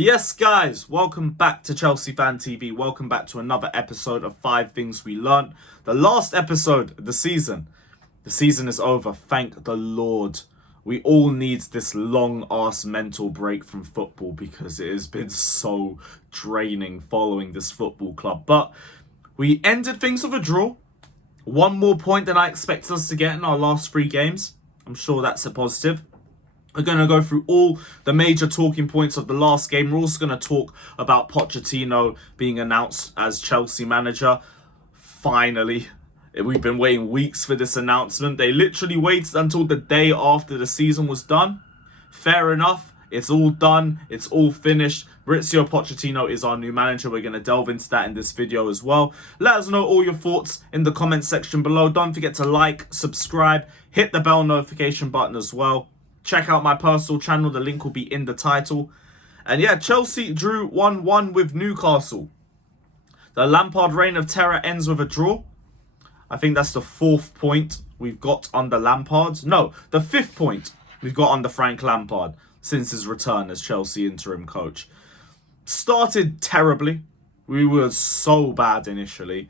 Yes, guys, welcome back to Chelsea Fan TV. Welcome back to another episode of 5 Things We Learned. The last episode of the season. The season is over, thank the Lord. We all need this long-ass mental break from football because it has been so draining following this football club. But we ended things with a draw. One more point than I expected us to get in our last 3 games. I'm sure that's a positive. We're going to go through all the major talking points of the last game. We're also going to talk about Pochettino being announced as Chelsea manager. Finally, we've been waiting weeks for this announcement. They literally waited until the day after the season was done. Fair enough. It's all done. It's all finished. Mauricio Pochettino is our new manager. We're going to delve into that in this video as well. Let us know all your thoughts in the comment section below. Don't forget to like, subscribe, hit the bell notification button as well. Check out my personal channel. The link will be in the title. And yeah, Chelsea drew 1-1 with Newcastle. The Lampard reign of terror ends with a draw. I think that's the 4th point we've got under Lampard. No, the 5th point we've got under Frank Lampard since his return as Chelsea interim coach. Started terribly. We were so bad initially.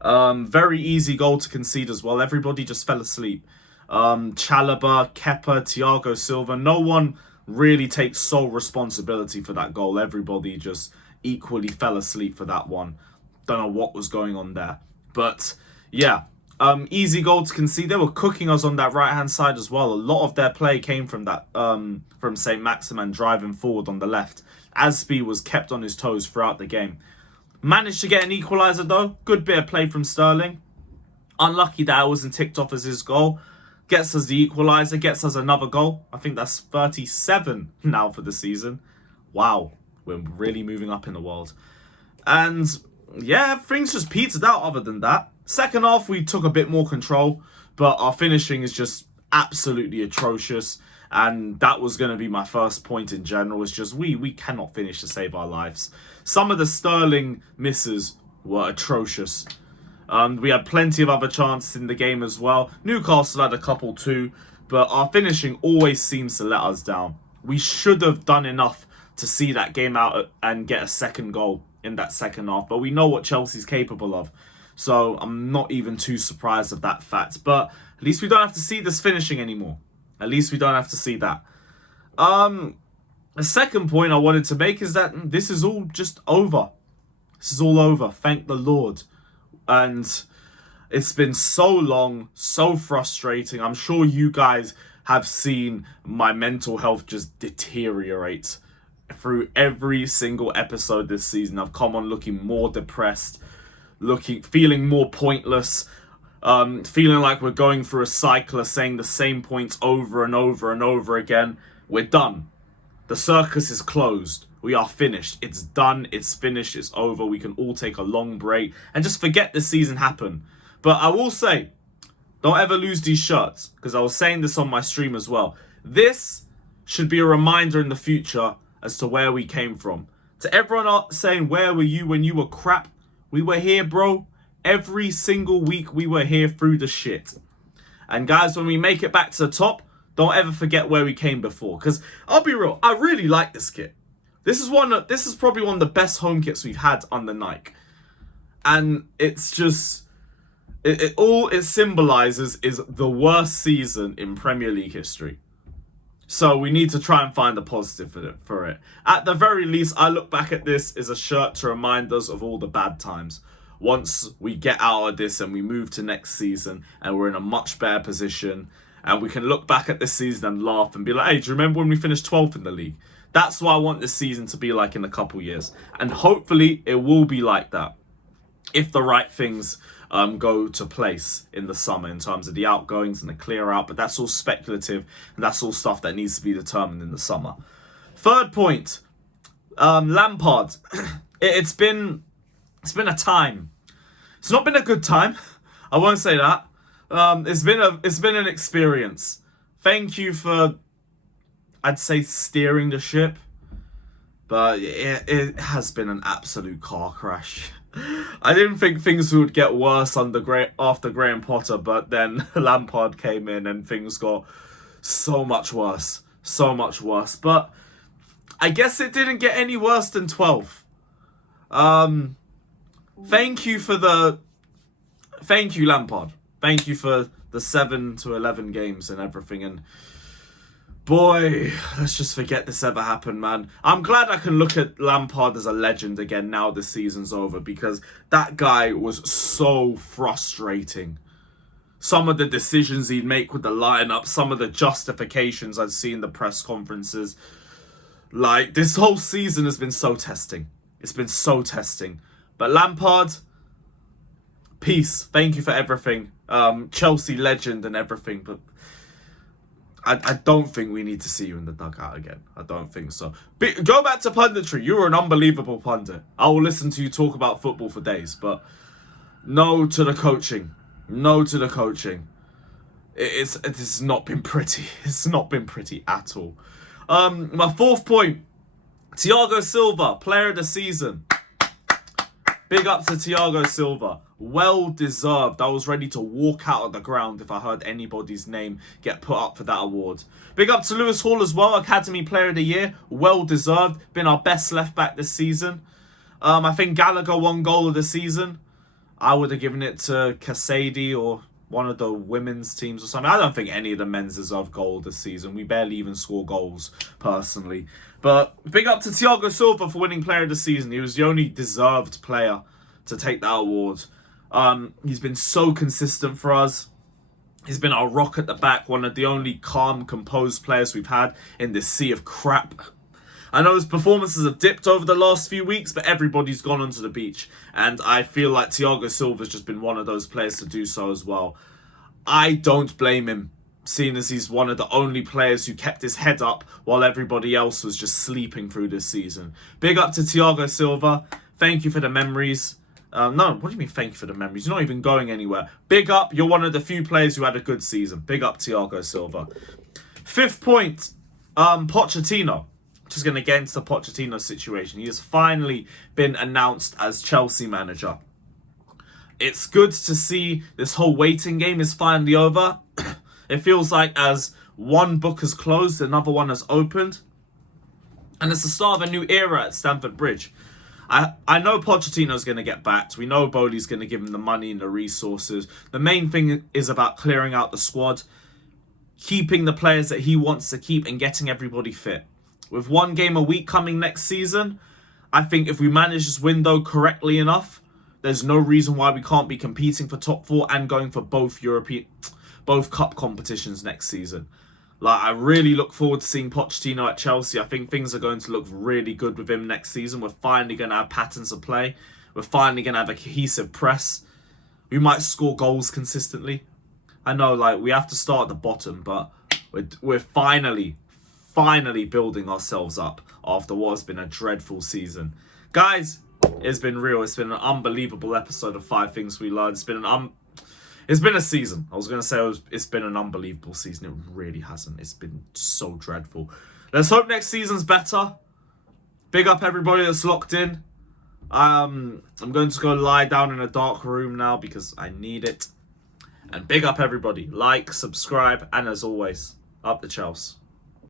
Very easy goal to concede as well. Everybody just fell asleep. Chalobah, Kepa, Thiago Silva, no one really takes sole responsibility for that goal. Everybody just equally fell asleep for that one. Don't know what was going on there. But yeah, easy goal to concede. They were cooking us on that right hand side as well. A lot of their play came from that from St. Maximin driving forward on the left. Asby was kept on his toes throughout the game. Managed to get an equaliser though. Good bit of play from Sterling. Unlucky that it wasn't ticked off as his goal. Gets us the equaliser, gets us another goal. I think that's 37 now for the season. Wow, we're really moving up in the world. And yeah, things just petered out other than that. Second half, we took a bit more control, but our finishing is just absolutely atrocious. And that was going to be my first point in general. It's just we cannot finish to save our lives. Some of the Sterling misses were atrocious. We had plenty of other chances in the game as well. Newcastle had a couple too, but our finishing always seems to let us down. We should have done enough to see that game out and get a second goal in that second half, but we know what Chelsea's capable of. So I'm not even too surprised of that fact. But at least we don't have to see this finishing anymore. At least we don't have to see that. The second point I wanted to make is that this is all just over. This is all over. Thank the Lord. And it's been so long, so frustrating. I'm sure you guys have seen my mental health just deteriorate through every single episode this season. I've come on looking more depressed, feeling more pointless, feeling like we're going through a cycle of saying the same points over and over and over again. We're done. The circus is closed. We are finished. It's done. It's finished. It's over. We can all take a long break and just forget this season happened. But I will say, don't ever lose these shirts, because I was saying this on my stream as well. This should be a reminder in the future as to where we came from. To everyone saying, where were you when you were crap? We were here, bro. Every single week we were here through the shit. And guys, when we make it back to the top, don't ever forget where we came before. Because I'll be real, I really like this kit. This is probably one of the best home kits we've had under Nike. And it's just all it symbolizes is the worst season in Premier League history. So we need to try and find a positive for it. At the very least, I look back at this as a shirt to remind us of all the bad times. Once we get out of this and we move to next season and we're in a much better position and we can look back at this season and laugh and be like, hey, do you remember when we finished 12th in the league? That's what I want this season to be like in a couple years. And hopefully it will be like that if the right things go to place in the summer in terms of the outgoings and the clear out. But that's all speculative and that's all stuff that needs to be determined in the summer. Third point, Lampard. It's been a time. It's not been a good time. I won't say that. It's been an experience. Thank you for, I'd say, steering the ship, but it has been an absolute car crash. I didn't think things would get worse after Graham Potter, but then Lampard came in and things got so much worse. But I guess it didn't get any worse than 12th. Thank you, Lampard. Thank you for the 7 to 11 games and everything. And boy, let's just forget this ever happened, man. I'm glad I can look at Lampard as a legend again now the season's over, because that guy was so frustrating. Some of the decisions he'd make with the lineup, some of the justifications I'd see in the press conferences. Like, this whole season has been so testing. It's been so testing. But Lampard, peace. Thank you for everything. Chelsea legend and everything. But I don't think we need to see you in the dugout again. I don't think so. Go back to punditry. You were an unbelievable pundit. I will listen to you talk about football for days. But no to the coaching. No to the coaching. It's not been pretty. It's not been pretty at all. My fourth point. Thiago Silva, player of the season. Big up to Thiago Silva. Well deserved. I was ready to walk out of the ground if I heard anybody's name get put up for that award. Big up to Lewis Hall as well. Academy Player of the Year. Well deserved. Been our best left back this season. I think Gallagher won goal of the season. I would have given it to Casady or one of the women's teams or something. I don't think any of the men's deserve goal this season. We barely even score goals, personally. But big up to Thiago Silva for winning player of the season. He was the only deserved player to take that award. He's been so consistent for us. He's been our rock at the back, one of the only calm, composed players we've had in this sea of crap. I know his performances have dipped over the last few weeks, but everybody's gone onto the beach. And I feel like Thiago Silva's just been one of those players to do so as well. I don't blame him, seeing as he's one of the only players who kept his head up while everybody else was just sleeping through this season. Big up to Thiago Silva. Thank you for the memories. No, what do you mean thank you for the memories? You're not even going anywhere. Big up. You're one of the few players who had a good season. Big up Thiago Silva. Fifth point, Pochettino. Just going to get into the Pochettino situation. He has finally been announced as Chelsea manager. It's good to see this whole waiting game is finally over. It feels like as one book has closed, another one has opened. And it's the start of a new era at Stamford Bridge. I know Pochettino's going to get backed. We know Bowley's going to give him the money and the resources. The main thing is about clearing out the squad, keeping the players that he wants to keep and getting everybody fit. With one game a week coming next season, I think if we manage this window correctly enough, there's no reason why we can't be competing for top four and going for both cup competitions next season. Like, I really look forward to seeing Pochettino at Chelsea. I think things are going to look really good with him next season. We're finally going to have patterns of play. We're finally going to have a cohesive press. We might score goals consistently. I know, like, we have to start at the bottom, but we're finally building ourselves up after what has been a dreadful season. Guys, it's been real. It's been an unbelievable episode of 5 Things We Learned. It's been a season. I was going to say it's been an unbelievable season. It really hasn't. It's been so dreadful. Let's hope next season's better. Big up everybody that's locked in. I'm going to go lie down in a dark room now because I need it. And big up everybody. Like, subscribe, and as always, up the Chelsea.